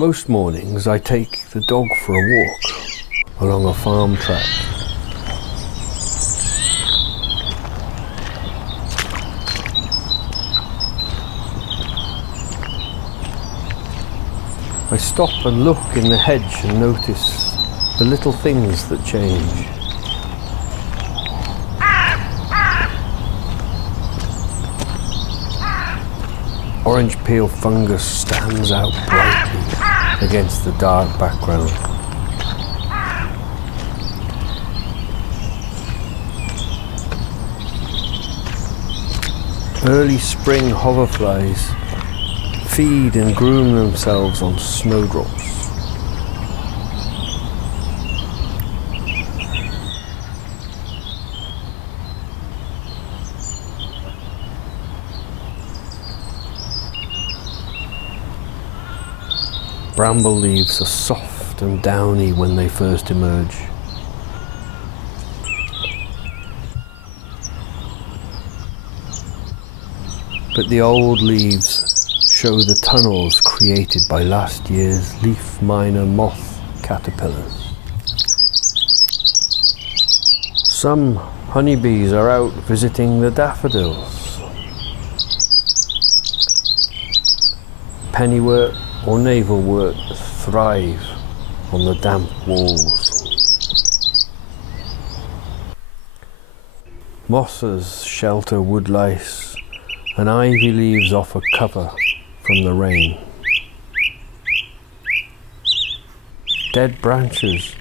Most mornings I take the dog for a walk along a farm track. I stop and look in the hedge and notice the little things that change. Orange peel fungus stands out brightly against the dark background. Early spring hoverflies feed and groom themselves on snowdrops. Bramble leaves are soft and downy when they first emerge. But the old leaves show the tunnels created by last year's leaf miner moth caterpillars. Some honeybees are out visiting the daffodils. Pennywort or navelwort thrive on the damp walls. Mosses shelter woodlice, and ivy leaves offer cover from the rain. Dead branches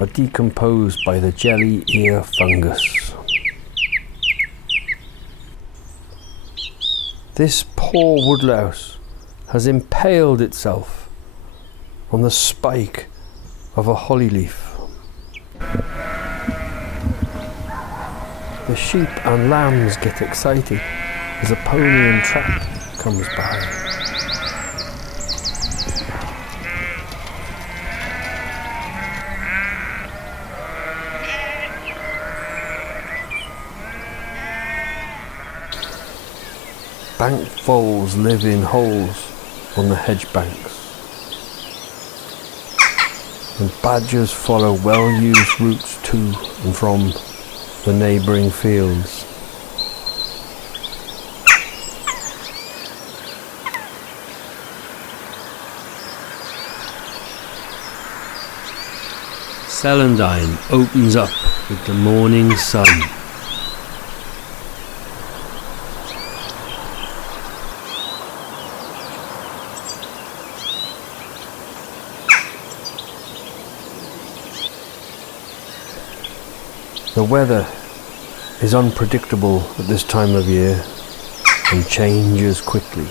are decomposed by the jelly ear fungus. This poor woodlouse has impaled itself on the spike of a holly leaf. The sheep and lambs get excited as a pony and trap comes by. Bank voles live in holes on the hedge banks, and badgers follow well-used routes to and from the neighbouring fields. Celandine opens up with the morning sun. The weather is unpredictable at this time of year and changes quickly.